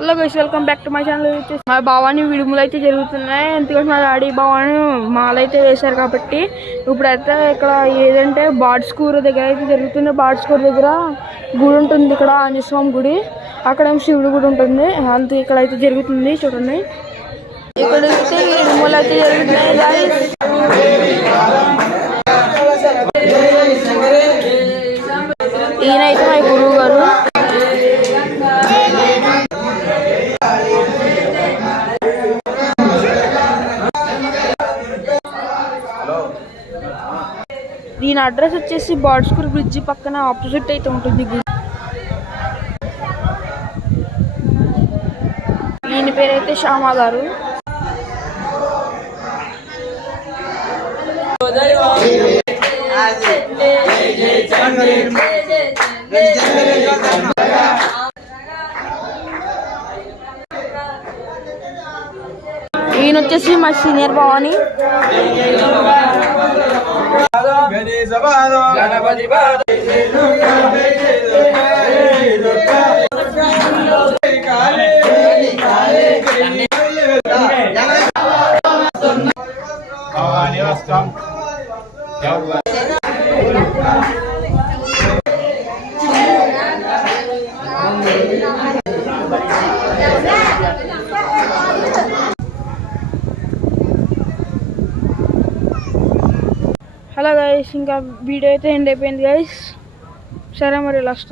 Hello guys, welcome back to my channel. మా బావాని విడుములు అయితే జరుగుతున్నాయి. ఎందుకంటే మా డాడీ బావాని మాలైతే వేశారు కాబట్టి ఇప్పుడైతే ఇక్కడ ఏదంటే బాడ్స్కూర్ దగ్గర అయితే జరుగుతుంది. బాడ్స్కూర్ దగ్గర గుడి ఉంటుంది, ఇక్కడ ఆంజనేయ స్వామి గుడి, అక్కడ శివుడు గుడి ఉంటుంది. అంతే ఇక్కడ అయితే జరుగుతుంది. చూడండి, ఇక్కడ అయితే విడుములు అయితే జరుగుతున్నాయి గైస్. ఈయనైతే మా గురువు గారు. దీని అడ్రస్ వచ్చేసి బాడ్స్కూర్ బ్రిడ్జి పక్కన ఆపోజిట్ అయితే ఉంటుంది గుడి. ఈయన పేరైతే శ్యామ గారు. ఈయన వచ్చేసి మా సీనియర్ భవాని. హలో గైస్, ఇంకా వీడియో అయితే ఎండ్ అయిపోయింది గైస్. సరే మరి లాస్ట్